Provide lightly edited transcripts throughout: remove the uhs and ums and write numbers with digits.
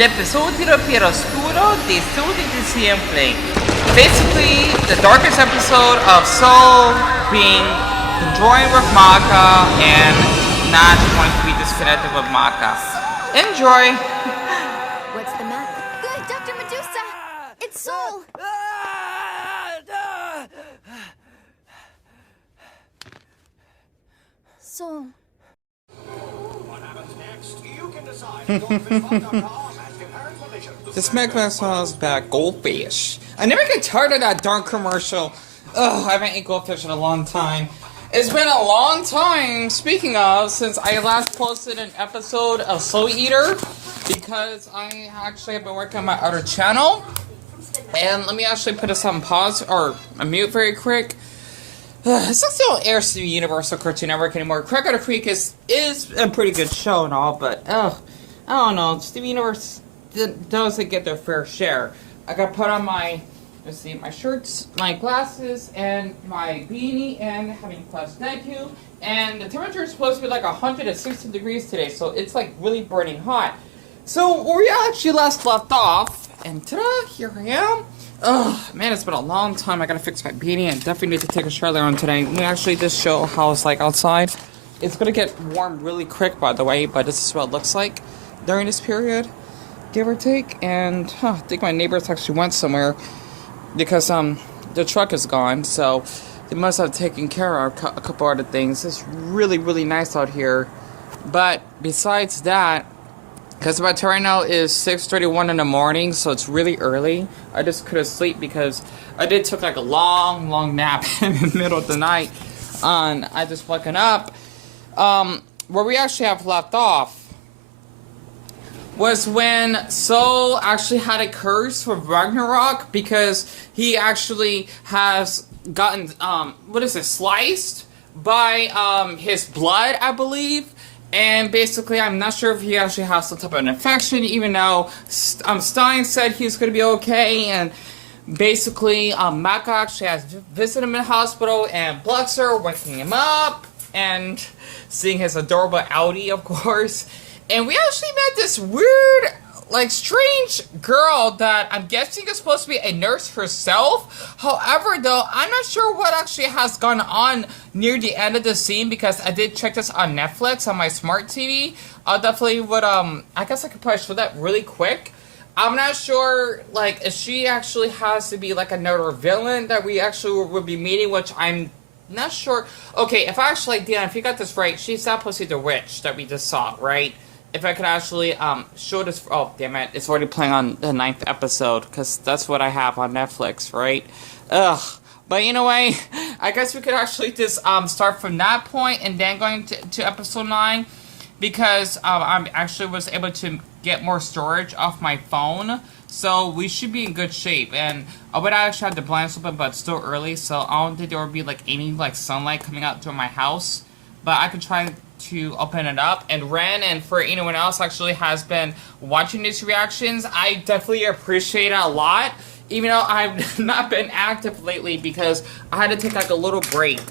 L'episodio più oscuro di tutti di siempre. Basically, the darkest episode of Soul being conjoined with Maka and not going to be disconnected with Maka. Enjoy! What's the matter? Good, Dr. Medusa! It's Soul! Soul. This Mega song's about goldfish. I never get tired of that dark commercial. Ugh, I haven't eaten goldfish in a long time. It's been a long time, speaking of, since I last posted an episode of Soul Eater, because I actually have been working on my other channel. And let me actually put this on pause, or mute very quick. It's not still airs to the Universal Cartoon Network anymore. Cracker Creek is a pretty good show and all, but I don't know. Steven Universe doesn't get their fair share. I got put on my, let's see, my shirts, my glasses, and my beanie, and having plus thank you. And the temperature is supposed to be like 160 degrees today, so it's like really burning hot. So where we actually last left off, and ta-da, here I am. Ugh, man, it's been a long time. I gotta fix my beanie and definitely need to take a shower later on today. Let me actually just show how it's like outside. It's gonna get warm really quick, by the way, but this is what it looks like during this period, give or take. And I think my neighbors actually went somewhere because the truck is gone, so they must have taken care of a couple other things. It's really, really nice out here. But besides that, because my time right now is 6:31 in the morning, so it's really early. I just couldn't sleep because I did took like a long nap in the middle of the night. And I just woken up. Where we actually have left off was when Soul actually had a curse for Ragnarok because he actually has gotten, sliced by his blood, I believe. And basically, I'm not sure if he actually has some type of infection, even though Stein said he's going to be okay. And basically, Maka actually has visited him in the hospital, and Bluxer waking him up, and seeing his adorable Audi, of course. And we actually met this weird, like, strange girl that I'm guessing is supposed to be a nurse herself. However, though, I'm not sure what actually has gone on near the end of the scene because I did check this on Netflix on my smart TV. I definitely would, I guess I could probably show that really quick. I'm not sure, like, if she actually has to be, like, another villain that we actually would be meeting, which I'm not sure. Okay, if I actually, Deon, if you got this right, she's supposed to be the witch that we just saw, right? If I could actually show this, oh damn it, it's already playing on the 9th episode, because that's what I have on Netflix, right? Ugh. But anyway, I guess we could actually just start from that point and then going to episode 9, because I actually was able to get more storage off my phone, so we should be in good shape. And I would actually have the blinds open, but it's still early, so I don't think there would be like any like sunlight coming out to my house, but I could try to open it up. And Ren, and for anyone else actually has been watching these reactions, I definitely appreciate it a lot, even though I've not been active lately because I had to take like a little break,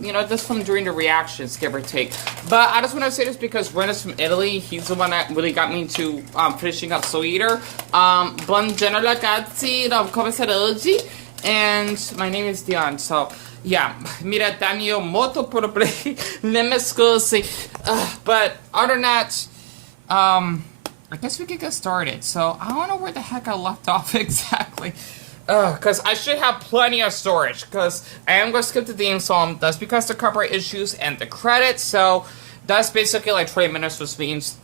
you know, just from doing the reactions, give or take. But I just want to say this because Ren is from Italy. He's the one that really got me to finishing up Soul Eater. Buongiorno ragazzi, come state oggi? And my name is Deon, so yeah, mira, Daniel, molto problemi, scusi. But other than that, I guess we could get started. So I don't know where the heck I left off exactly. Because I should have plenty of storage. Because I am going to skip the theme song. That's because of the copyright issues and the credits. So that's basically like 20 minutes, which means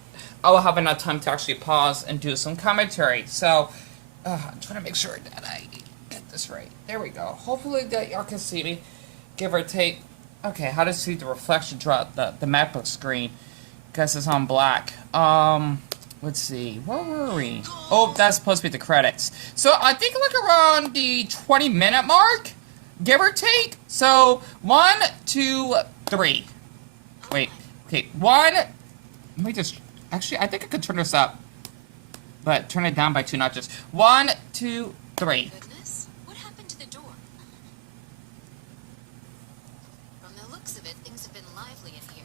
I will have enough time to actually pause and do some commentary. So I'm trying to make sure that I get this right. There we go. Hopefully that y'all can see me, give or take. Okay, how to see the reflection throughout the MacBook screen? Guess it's on black. Let's see, where were we? Oh, that's supposed to be the credits. So I think like around the 20-minute mark, give or take. So 1, 2, 3. Wait, okay, 1. Let me just, actually, I think I could turn this up, but turn it down by 2 notches. 1, 2, 3. Goodness, what happened to the door? From the looks of it, things have been lively in here.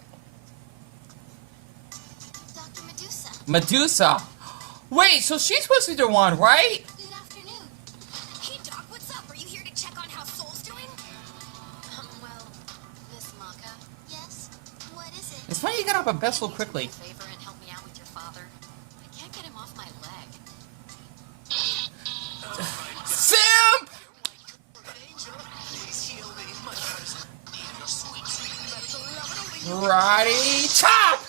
Dr. Medusa. Medusa. Wait, so she's supposed to be the one, right? Good afternoon. Hey, Doc, what's up? Are you here to check on how Soul's doing? Well, Miss Maka. Yes? What is it? It's funny you got up a bed so quickly. Can you do me a favor and help me out with your father? I can't get him off my leg. Simp! Righty chop!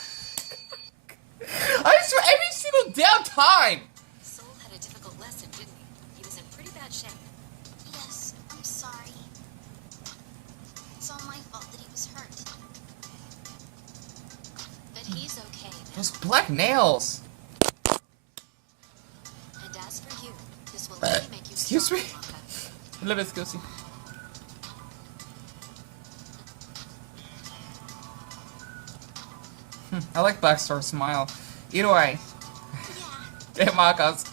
I swear, every single damn time! Soul had a difficult lesson, didn't he? He was in pretty bad shape. Yes, I'm sorry. It's all my fault that he was hurt. But he's okay now. Those black nails. And as for you, this will only make you Excuse me? stronger, Maka. A little bit excuse me. I like Blackstar's smile. Either way. Yeah. Hey, Maka's.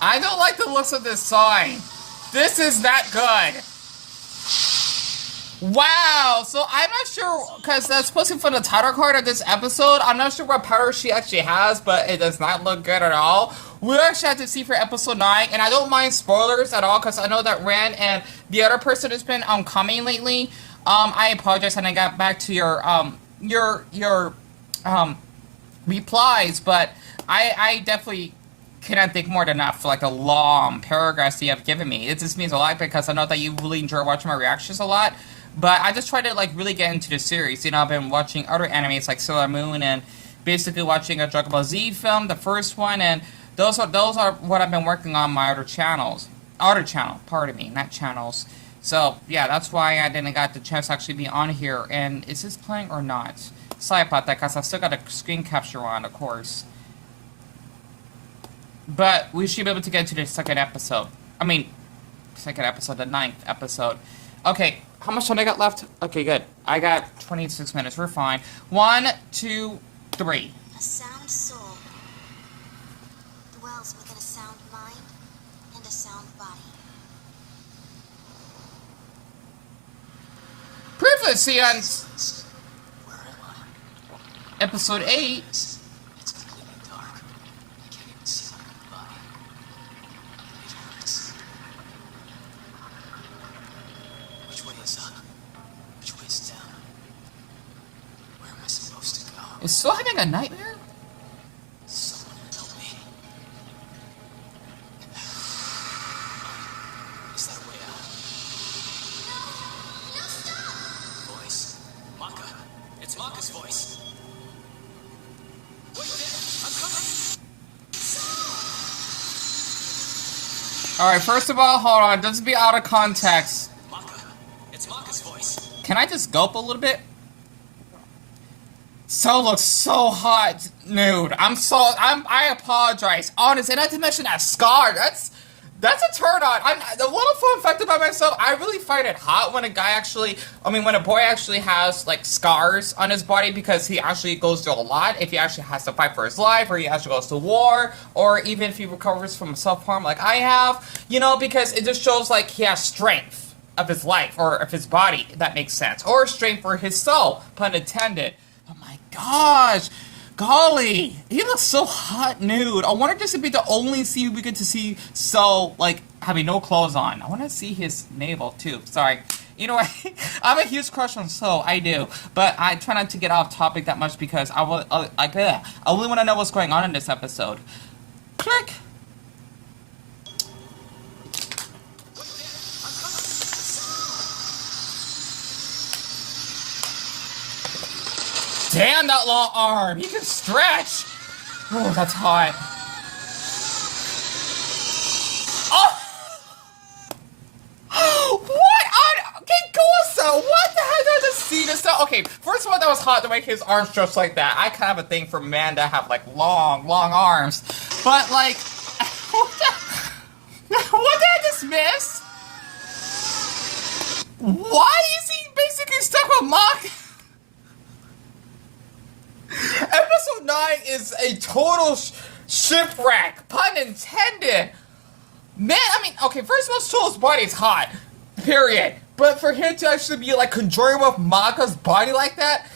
I don't like the looks of this sign. This is not good. Wow, so I'm not sure, because that's supposed to be for the title card of this episode. I'm not sure what power she actually has, but it does not look good at all. We actually have to see for episode 9, and I don't mind spoilers at all, because I know that Ren and the other person has been coming lately. I apologize, and I got back to your replies, but I definitely cannot think more than enough for like a long paragraphs you have given me. It just means a lot, because I know that you really enjoy watching my reactions a lot. But I just try to like really get into the series. You know, I've been watching other animes like Sailor Moon and basically watching a Dragon Ball Z film, the first one, and those are what I've been working on my other channels. Other channel, pardon me, not channels. So yeah, that's why I didn't got the chance to actually be on here. And is this playing or not? Sorry about that, because I still got a screen capture on, of course. But we should be able to get to the second episode. I mean, second episode, the 9th episode. Okay, how much time I got left? Okay, good. I got 26 minutes. We're fine. 1, 2, 3. A sound soul dwells within a sound mind and a sound body. Previously on Where am I? episode 8. It's completely dark. I can't even see my own body. It hurts. Which way is up? Which way is down? Where am I supposed to go? Is still having a nightmare? Someone help me. Is that a way out? No, stop! Voice. Maka. It's Maka's voice. Wait there. I'm coming. Alright, first of all, hold on. Just be out of context. Maka. It's Maka's voice. Can I just gulp a little bit? So looks so hot nude. I apologize. Honestly, not to mention that scar. That's a turn on. I'm a little fun fact about myself. I really find it hot when when a boy actually has like scars on his body, because he actually goes through a lot. If he actually has to fight for his life, or he actually goes to war, or even if he recovers from self-harm like I have, you know, because it just shows like he has strength of his life, or of his body, if that makes sense, or strength for his soul, pun intended. Oh my gosh, golly, he looks so hot nude. I wonder if this would be the only scene we get to see Soul, like, having no clothes on. I want to see his navel, too. Sorry. You know what? I'm a huge crush on Soul. I do. But I try not to get off topic that much, because I really want to know what's going on in this episode. Click. Damn, that long arm! He can stretch! Oh, that's hot. Oh! What on... Okay, Gosa, what the heck did I just see this? Okay, first of all, that was hot to make his arms stretch like that. I kind of have a thing for men that have, like, long arms. But, like... what did I just miss? Why is he basically stuck with Maka? Episode 9 is a total shipwreck, pun intended. Man, I mean, okay, first of all, Soul's body's hot, period. But for him to actually be like conjoined with Maka's body like that,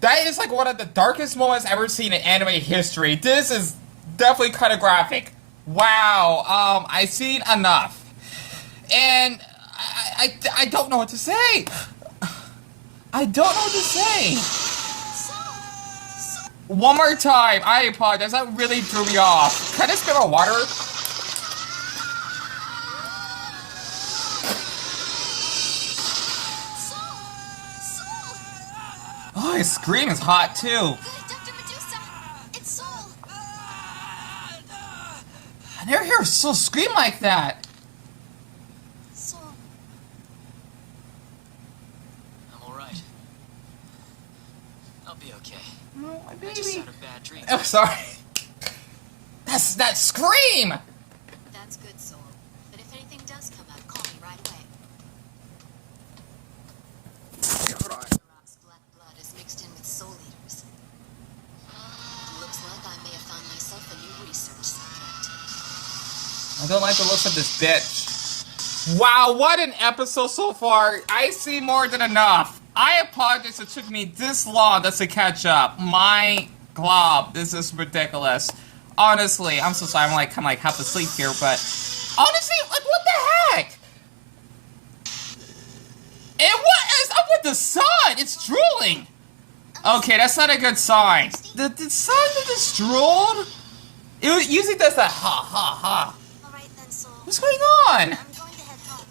that is like one of the darkest moments I've ever seen in anime history. This is definitely kind of graphic. Wow, I've seen enough. And I don't know what to say. I don't know what to say. One more time. I apologize. That really threw me off. Can I spit my water? Oh, his scream is hot too. Dr. Medusa, it's Soul. I never hear Soul scream like that. Soul. I'm alright. I'll be okay. Oh, my I just baby. had a bad dream. Oh, sorry. That's that scream. That's good, Soul. But if anything does come up, call me right away. Rock's black blood is mixed in with Soul Eaters. Looks like I may have found myself a new research subject. I don't like the looks of this bitch. Wow, what an episode so far. I see more than enough. I apologize it took me this long just to catch up. My glob, this is ridiculous. Honestly, I'm so sorry. I'm like kind of like half asleep here, but honestly, like what the heck? And what is up with the sun? It's drooling. Okay, that's not a good sign. The sun that is drooled? It usually does that ha ha ha. Alright then, Soul. What's going on? I'm going to head home.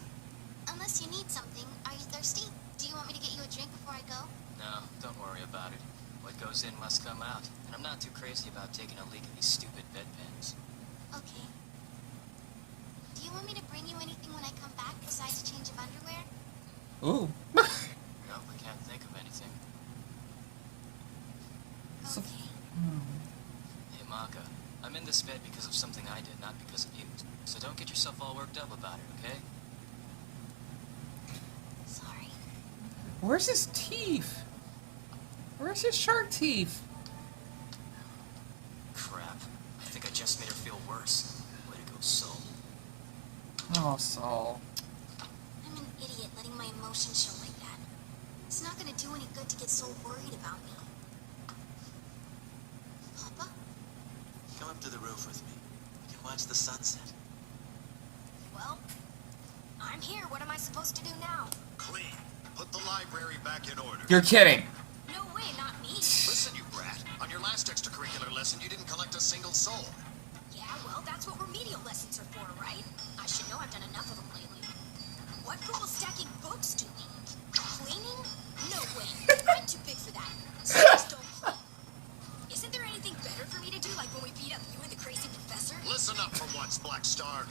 Unless you need something. Are you thirsty? Do you want me to get you a drink before I go? No, don't worry about it. What goes in must come out. And I'm not too crazy about taking a leak of these stupid bedpans. Okay. Do you want me to bring you anything when I come back besides a change of underwear? Ooh. Nope, I can't think of anything. Okay. Hey, Maka, I'm in this bed because of something I did, not because of you. So don't get yourself all worked up about it, okay? Sorry. Where's his teeth? Where's his shark teeth? Crap. I think I just made her feel worse. Way to go, Soul. Oh, Saul. I'm an idiot letting my emotions show like that. It's not gonna do any good to get so worried about me. Papa? Come up to the roof with me. We can watch the sunset. Well, I'm here. What am I supposed to do now? Clean. Put the library back in order. You're kidding. No way, not me. Listen, you brat. On your last extracurricular lesson, you didn't collect a single soul. Yeah, well, that's what remedial lessons are for, right? I should know I've done enough of them lately. What good will stacking books do me? Cleaning? No way. I'm too big for that. So just don't clean. Isn't there anything better for me to do, like when we beat up you and the crazy professor? Listen up for once, Black Star.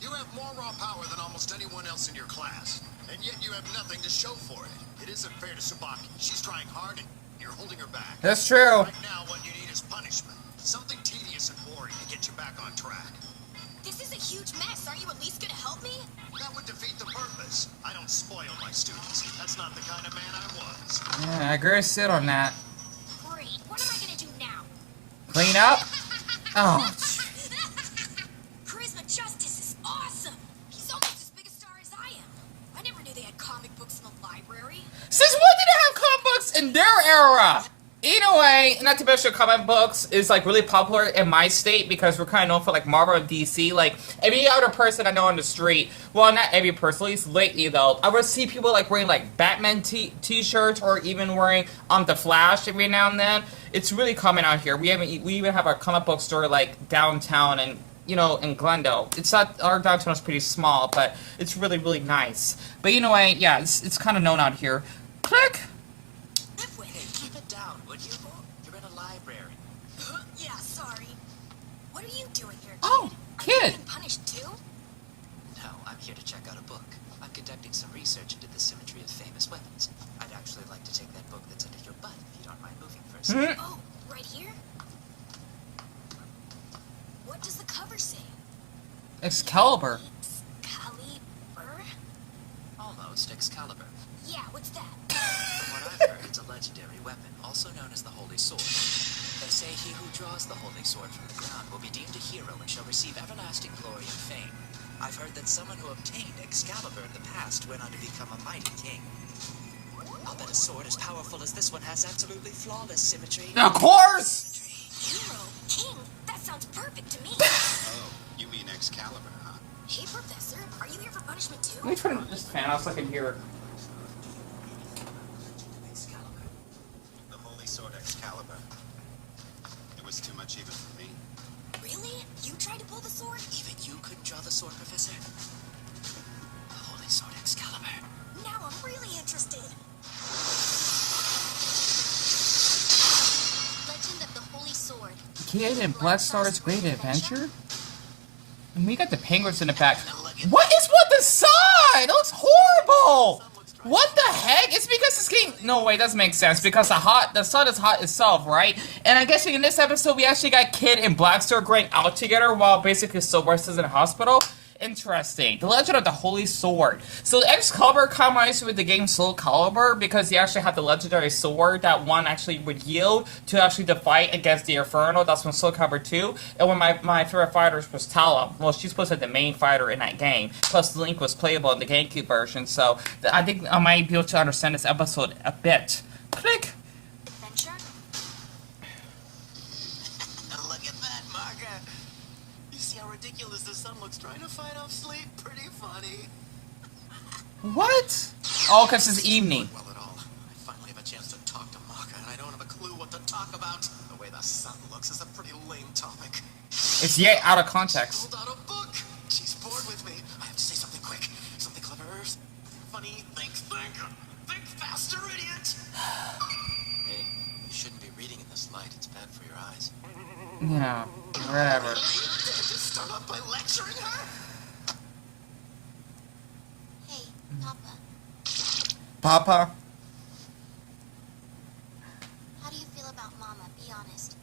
You have more raw power than almost anyone else in your class, and yet you have nothing to show for it. It isn't fair to Tsubaki. She's trying hard, and you're holding her back. That's true. Right now, what you need is punishment. Something tedious and boring to get you back on track. This is a huge mess. Aren't you at least gonna help me? That would defeat the purpose. I don't spoil my students. That's not the kind of man I was. Yeah, I agree. Sit on that. Great. What am I gonna do now? Clean up. Oh. Charisma Justice is awesome. He's almost as big a star as I am. I never knew they had comic books in the library. Since when did they have comic books in their era? Either way, not to mention comic books is like really popular in my state because we're kind of known for like Marvel and DC. Like every other person I know on the street, well, not every person, at least lately though, I would see people like wearing like Batman t-shirts or even wearing the Flash every now and then. It's really common out here. We even have our comic book store like downtown and you know in Glendale. It's not our downtown is pretty small, but it's really really nice. But anyway, yeah, it's kind of known out here. Click. Hey, keep it down, would you? You're in a library. Yeah, sorry. What are you doing here, kid? Oh, Are you kid. being punished too? No, I'm here to check out a book. I'm conducting some research into the symmetry of famous weapons. I'd actually like to take that book that's under your butt, if you don't mind moving for a second. Oh, right here? What does the cover say? Excalibur. Excalibur? Almost Excalibur. Yeah, what's that? From what I've heard, it's a legendary weapon, also known as the Holy Sword. They say he who draws the Holy Sword from the ground will be deemed a hero and shall receive everlasting glory and fame. I've heard that someone who obtained Excalibur in the past went on to become a mighty king. I'll bet a sword as powerful as this one has absolutely flawless symmetry. Of course! Hero, king, that sounds perfect to me. Oh, you mean Excalibur, huh? Hey, Professor, are you here for punishment too? Let me turn this fan off so I can hear. Excalibur. The holy sword Excalibur. It was too much even for me. Really? You tried to pull the sword? Even you couldn't draw the sword, Professor? The holy sword Excalibur. Now I'm really interested. Legend of the Holy Sword. Kid and Black Star's Great Adventure? And we got the penguins in the back. What is with the sun? It looks horrible! What the heck? It's because this game... No, wait, that doesn't make sense. Because the sun is hot itself, right? And I guess in this episode, we actually got Kid and Black Star going out together while basically Silver's is in the hospital. Interesting. The Legend of the Holy Sword. So the Excalibur combines with the game Soul Calibur because you actually have the legendary sword that one actually would yield to actually the fight against the Inferno. That's when Soul Calibur 2. And one of my favorite fighters was Tala. Well, she's supposed to be the main fighter in that game. Plus, Link was playable in the GameCube version. So I think I might be able to understand this episode a bit. Click. Adventure? Look at that, Maka. You see how ridiculous the sun looks trying to fight off sleep? Pretty funny. What? Oh, because it's evening. Well, at all. I finally have a chance to talk to Maka, and I don't have a clue what to talk about. The way the sun looks is a pretty lame topic. It's yet out of context. Pulled out a book. She's bored with me. I have to say something quick. Something clever. Funny. Think. Think faster, idiot. Hey, you shouldn't be reading in this light. It's bad for your eyes. Yeah, whatever. Just start off by lecturing her? Hey, Papa, Papa? how do you feel about Mama? Be honest.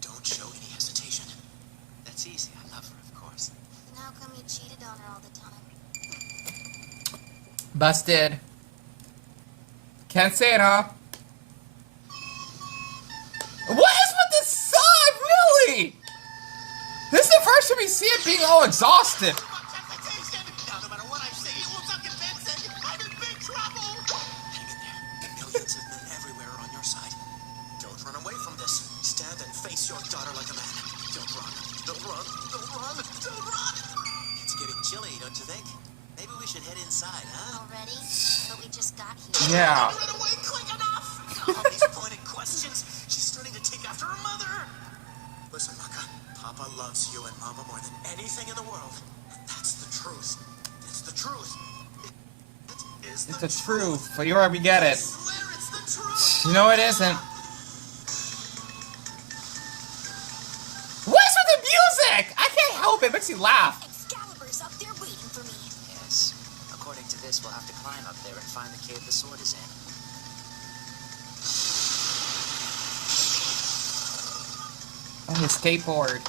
Don't show any hesitation. That's easy. I love her, of course. Then how come you cheated on her all the time? Busted. Can't say it, huh? What is with the sun, really? This is the first time we see it being all exhausted. Too much hesitation. Now, no matter what I say, it will sound convincing. I'm in big trouble. Hang in there. Millions of men everywhere are on your side. Don't run away from this. Stand and face your daughter like a man. Don't run. Don't run. Don't run. Don't run. It's getting chilly, don't you think? Maybe we should head inside, huh? Already? But we just got here. Yeah. Run away quick enough. All these pointed questions. She's starting to take after her mother. Listen, Maka. Papa loves you and Mama more than anything in the world. And that's the truth. It's the truth. It is It's the truth, but you already get I it. swear it's the truth. No, it isn't. What's with the music? I can't help it. It makes me laugh. Excalibur's up there waiting for me. Yes. According to this, we'll have to climb up there and find the cave the sword is in. Oh, his skateboard.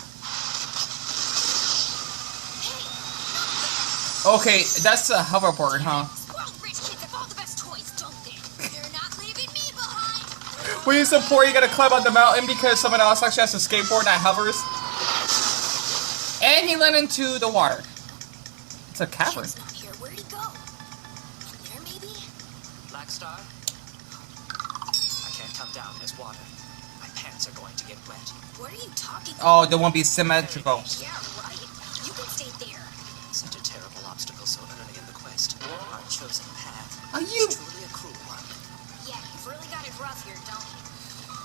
Okay, that's a hoverboard, huh? Squirrel Bridge kids have all the best toys, don't they? They're not leaving me behind. When you support, you gotta climb up the mountain because someone else actually has a skateboard that hovers. And he went into the water. It's a cavern. He's not here. Where'd he go? In there, maybe? Black Star? I can't come down. There's water. My pants are going to get wet. What are you talking Oh, about? they won't be symmetrical. Yeah, right. You can stay there. Such a terrible obstacle so early in the quest. Our chosen path. Are you... It's truly a cruel one. Yeah, you've really got it rough here, don't you?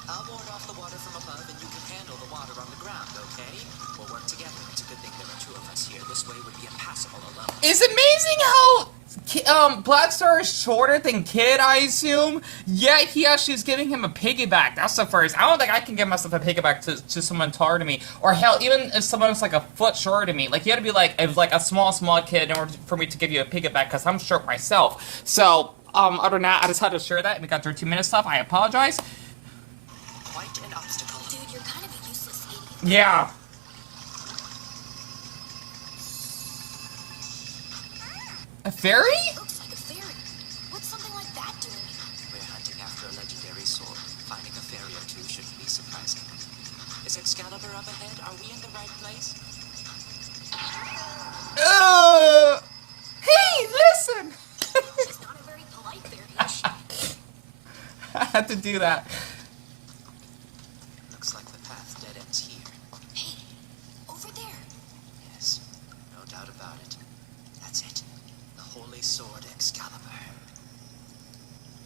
I'll ward off the water from above and you can handle the water on the ground, okay? We'll work together. It's a good thing there are two of us here. This way would be impassable alone. It's amazing how Black Star is shorter than Kid, I assume. Yet he actually is giving him a piggyback. That's the first. I don't think I can give myself a piggyback to someone taller than me. Or hell, even if someone's like a foot shorter than me. Like, you gotta be like a small kid in order for me to give you a piggyback, because I'm short myself. So, other than that, I decided to share that. We got 13 minutes left. I apologize. Quite an obstacle. Dude, you're kind of a useless idiot. Yeah. A fairy? Looks like a fairy. What's something like that doing? We're hunting after a legendary sword. Finding a fairy or two shouldn't be surprising. Is Excalibur up ahead? Are we in the right place? Ugh! I had to do that. Looks like the path dead ends here. Hey, over there. Yes, no doubt about it. That's it. The Holy Sword Excalibur.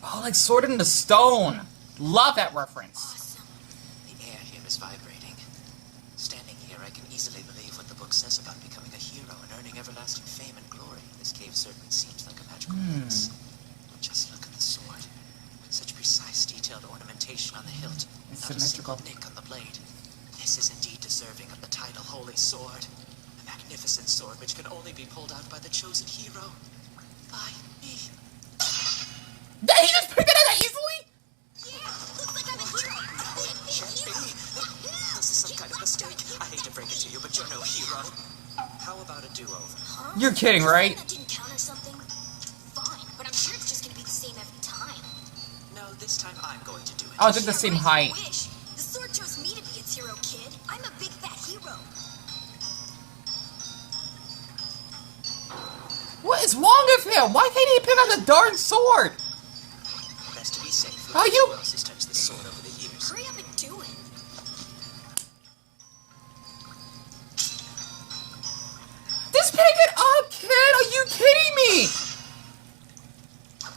Oh, like Sword in the Stone. Love that reference. Awesome. The air here is vibrating. Standing here, I can easily believe what the book says about becoming a hero and earning everlasting fame and glory. This cave certainly seems like a magical place. Just look at the sword. Such precise, detailed ornamentation on the hilt. It's Not a single symmetrical. nick on the blade. This is indeed deserving of the title Holy Sword. A magnificent sword which can only be pulled out by the chosen hero. By me. Did he just pick that up that easily? Yeah, looks like I'm a hero. Can't be. This is some kind of mistake. I hate to break it to you, but you're no hero. How about a do-over? Huh? You're kidding, right? That didn't count or something? Fine, but I'm sure it's just gonna be the same every time. No, this time I'm going to do it. Oh, they're the same height. Wish. The sword chose me to be its hero, kid. I'm a big fat hero. What is wrong with him? Why can't he pick up the darn sword? Best to be safe. Are you- Who else has touched this sword over the years? Hurry up and do it. Just pick it up, kid! Are you kidding me?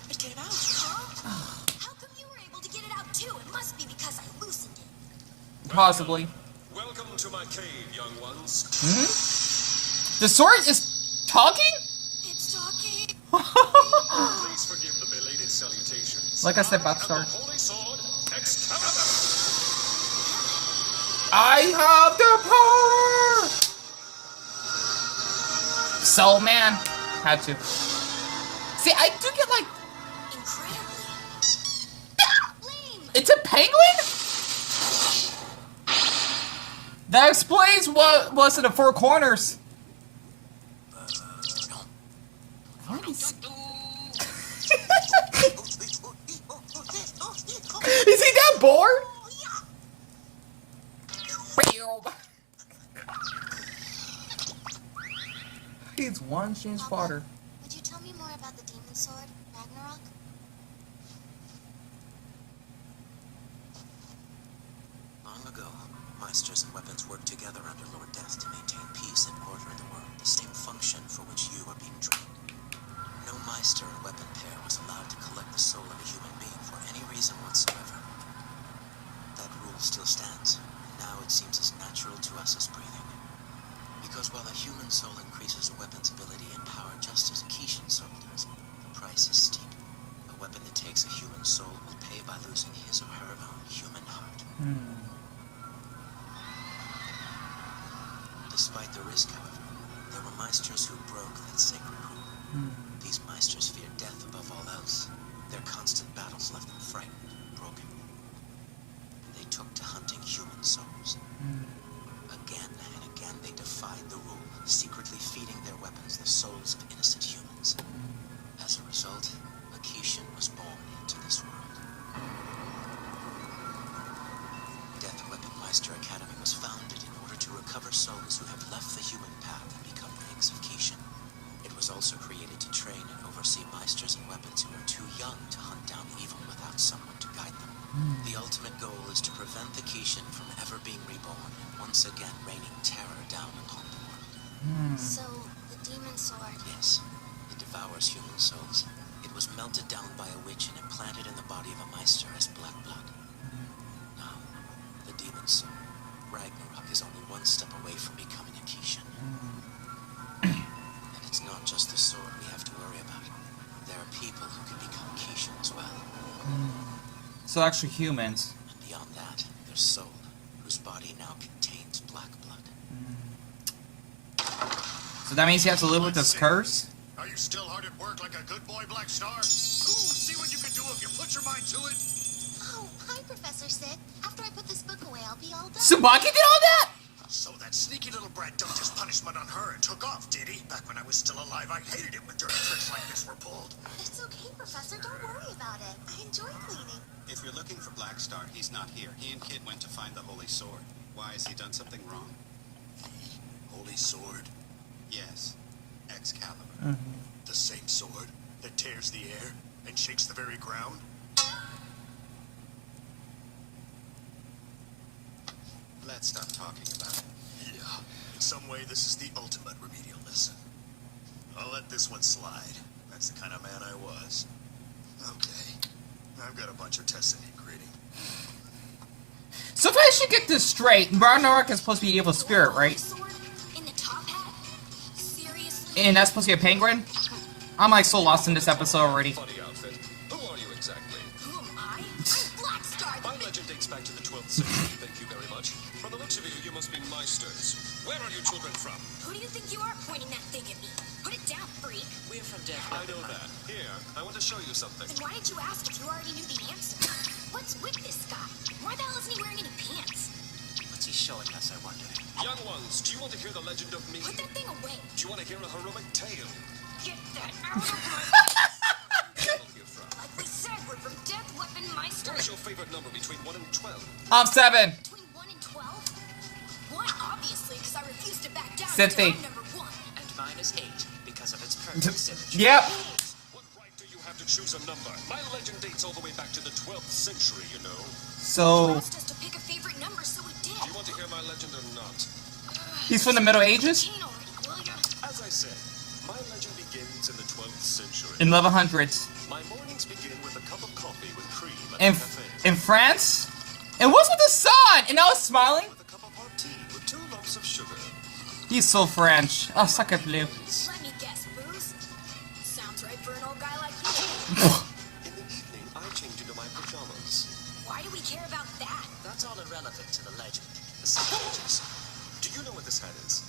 It came out. Huh? How come you were able to get it out too? It must be because I loosened it. Possibly. Welcome to my cave, young ones. The sword is talking? It's talking. Please forgive the belated salutations. Like I said, And Backstar. the Holy Sword Excalibur. I have the power! Soul man. Had to. See, I do get like... Incredibly. Lame. It's a penguin? That explains what was in the four corners. What is... Is he that bored? He's one change fodder. Would you tell me more about the demon sword, Ragnarok? Long ago, Meisters and weapons worked together under Lord Death to maintain peace and order in the world, the same function for which you are being trained. No Meister or weapon pair was allowed to collect the soul of a human being for any reason whatsoever. That rule still stands, and now it seems as natural to us as breathing. Because while a human soul increases a weapon's ability and power just as a Kishin soul does, the price is steep. A weapon that takes a human soul will pay by losing his or her own human heart. Despite the risk, however, there were Meisters who broke that sacred rule. These Meisters feared death above all else. Their constant battles left them frightened, broken. They took to hunting human souls. Again and again they defied the rule, secretly feeding their weapons the souls of innocent humans. As a result, a Kishin was born into this world. Death Weapon Meister Academy was founded in order to recover souls who have left the human path and become eggs of Kishin. It was also created to train and oversee Meisters and weapons who are too young to hunt down evil without someone to guide them. The ultimate goal is to prevent the Kishin from ever being reborn and once again raining terror down upon the world. So, the demon sword. Yes, it devours human souls. It was melted down by a witch and implanted in the body of a Meister as black blood. Now, the demon soul, Ragnarok, is only one step away from becoming a Kishin. And it's not just the sword we have to worry about. There are people who can become Kishin as well. So actually humans. And beyond that, there's Soul, whose body now contains black blood. So that means he has to live with this curse? Are you still hard at work like a good boy, Black Star? Ooh, see what you can do if you put your mind to it. Oh, hi, Professor Sid. After I put this book away, I'll be all done. Tsubaki did all that? So that sneaky little brat dumped his punishment on her and took off, did he? Back when I was still alive, I hated it when dirty tricks like this were pulled. It's okay, Professor. Don't worry about it. I enjoy cleaning. If you're looking for Black Star, he's not here. He and Kid went to find the Holy Sword. Why, has he done something wrong? Holy Sword, Yes. Excalibur. the same sword that tears the air and shakes the very ground. Let's stop talking about it. Yeah. In some way, this is the ultimate remedial lesson. I'll let this one slide. That's the kind of man I was. Okay. I've got a bunch of tests I need grading. So if I should get this straight, Ragnarok is supposed to be evil spirit, right? Sword in the top hat? Seriously? And that's supposed to be a penguin? I'm like so lost in this episode already. Funny outfit. Who are you exactly? Who am I? I'm Black Star. My legend dates back to the 12th century, thank you very much. From the looks of you, you must be Meisters. Where are you children from? Who do you think you are pointing that thing at me? Put it down, freak. We're from Death. I know that. Here, I want to show you something. Then why did you ask if you already knew the answer? What's with this guy? Why the hell isn't he wearing any pants? What's he showing us, I wonder? Young ones, do you want to hear the legend of me? Put that thing away. Do you want to hear a heroic tale? Get that out of my... Where are you from? Like we said, we're from Death Weapon Meister. What is your favorite number between 1 and 12? I'm 7. Between 1 and 12? 1, obviously, because I refuse to back down Cynthia. until I'm number 1. And mine is 8 because of its perfect symmetry. Yep. What right do you have to choose a number? My legend dates all the way back to the 12th century, you know. So Asked us to pick a favorite number, so we did. Do you want to hear my legend or not? he's from the Middle Ages? Kane already, will ya? As I said, my legend begins in the 12th century. In 1100s. My mornings begin with a cup of coffee with cream at In the cafe. in France? And what's with the sun? And I was smiling. With a cup of hot tea with 2 lumps of sugar. He's so French. Oh, suck it, blue. Let me guess, booze. Sounds right for an old guy like you. In the evening, I change into my pajamas. Why do we care about that? That's all irrelevant to the legend. The symbols. Do you know what this hat is?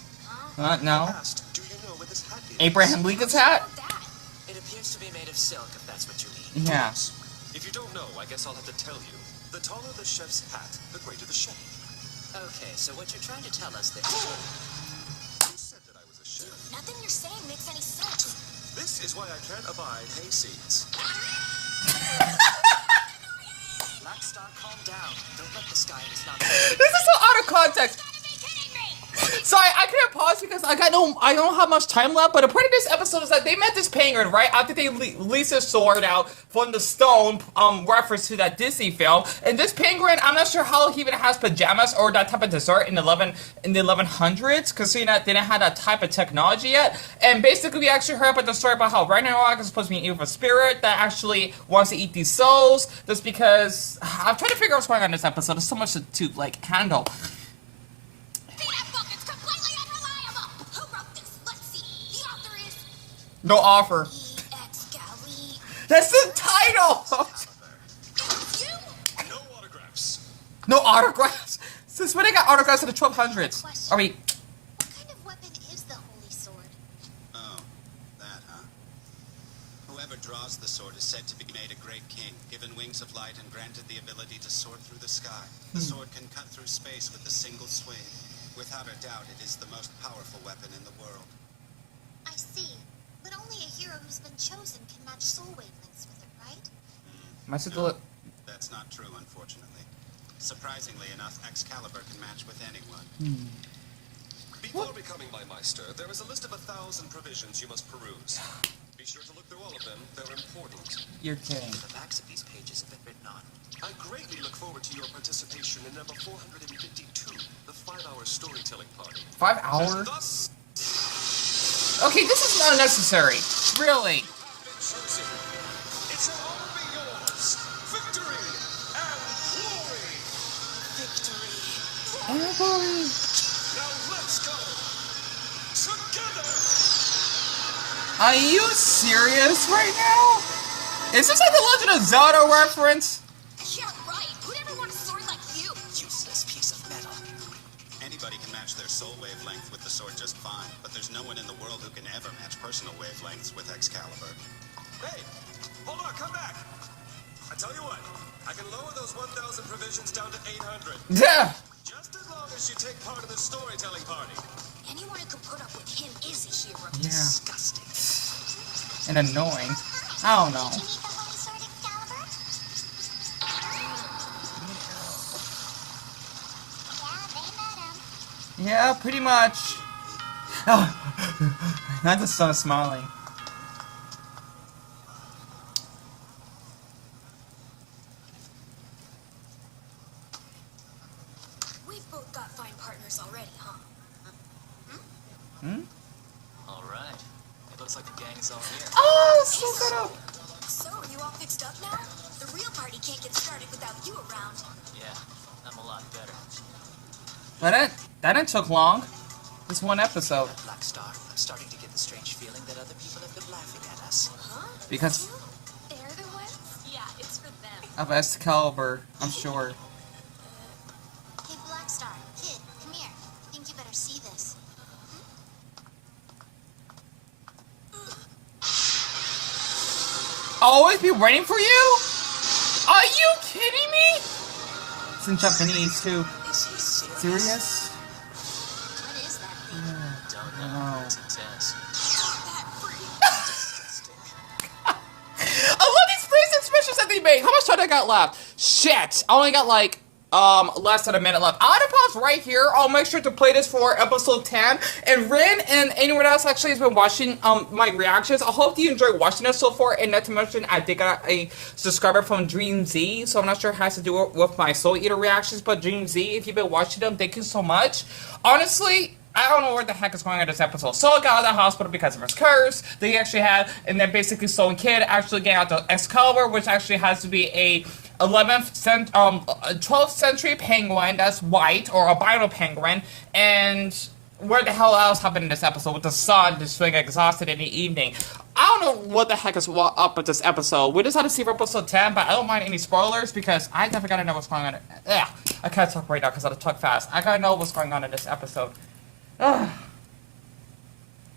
No. Asked, do you know what this hat is? Abraham Lincoln's hat? About that. It appears to be made of silk, if that's what you mean. Yeah. If you don't know, I guess I'll have to tell you. The taller the chef's hat, the greater the chef. Okay, so what you're trying to tell us there. Who said that I was a chef? Nothing you're saying makes any sense. This is why I can't abide hayseeds. Black Star, calm down. Don't let this guy in his not. This is so out of context. Gotta be kidding me! Sorry, I couldn't pause because I don't have much time left. But a part of this episode is that they met this penguin right after they released his sword out from the stone, reference to that Disney film. And this penguin, I'm not sure how he even has pajamas or that type of dessert in the 1100s, because you know they didn't have that type of technology yet. And basically, we actually heard about the story about how Ragnarok is supposed to be an evil spirit that actually wants to eat these souls. Just because I'm trying to figure out what's going on in this episode. There's so much to like handle. That book is completely unreliable! Who wrote this? Let's see. The author is No offer. E.X. Galley. That's the title. You? No autographs. No autographs. Since when they got autographs in the 1200s? I mean, What kind of weapon is the Holy Sword? Oh, that, huh? Whoever draws the sword is said to be made a great king, given wings of light and granted the ability to soar through the sky. The sword can cut through space with a single swing. Without a doubt, it is the most powerful weapon in the world. I see. But only a hero who's been chosen can match soul wavelengths with it, right? my sister. That's not true, unfortunately. Surprisingly enough, Excalibur can match with anyone. Before becoming my Meister, there is a list of 1,000 provisions you must peruse. Be sure to look through all of them. They're important. You're kidding. The backs of these pages have been written on. I greatly look forward to your participation in number 452, the 5-hour storytelling party. 5 And hours? thus, Okay, this is not necessary. Really. you have been chosen. It shall all be yours. Victory and glory. Victory! Now let's go. Together. Are you serious right now? Is this like the Legend of Zelda reference? Yeah, right. Who'd ever want a sword like you? Useless piece of metal. Anybody can match their soul wavelength with the sword just fine, but there's no one in the world who can ever match personal wavelengths with Excalibur. Hey, hold on, come back. I tell you what, I can lower those 1,000 provisions down to 800. Yeah. Just as long as you take part in the storytelling party. Anyone who can put up with him is a hero. Yeah. Disgusting. And annoying. I don't know. Did you need the Holy Sword, Excalibur? Yeah, they met him. Yeah, pretty much. Oh, I just started smiling. We've both got fire is all here. Oh, so set up. So, are you all fixed up now? The real party can't get started without you around. Yeah, I'm a lot better. But that didn't took long. Just one episode. Black Star, I'm starting to get the strange feeling that other people have been laughing at us. Huh? Because They're the ones? Yeah, it's for them. of Excalibur, I'm sure. Hey, Blackstar, kid, come here. I think you better see this. Always be waiting for you? Are you kidding me? It's in Japanese too. Is he serious? Serious? What is that thing? Don't know. No. It's intense. That freak. I love these freezing specials that they made. How much time I got left? Shit. I only got like less than a minute left. I'm gonna pause right here. I'll make sure to play this for episode 10. And Rin and anyone else actually has been watching my reactions. I hope you enjoyed watching this so far. And not to mention, I did get a subscriber from Dream Z, so I'm not sure it has to do with my Soul Eater reactions. But Dream Z, if you've been watching them, thank you so much. Honestly, I don't know what the heck is going on in this episode. Soul got out of the hospital because of his curse that he actually had, and then basically Soul and Kid actually get out the Excalibur, which actually has to be a 12th century penguin that's white, or albino penguin, and where the hell else happened in this episode with the sun just feeling exhausted in the evening. I don't know what the heck is up with this episode. We just had to see for episode 10, but I don't mind any spoilers because I definitely gotta know what's going on. I can't talk right now because I talk fast. I gotta know what's going on in this episode. Ugh.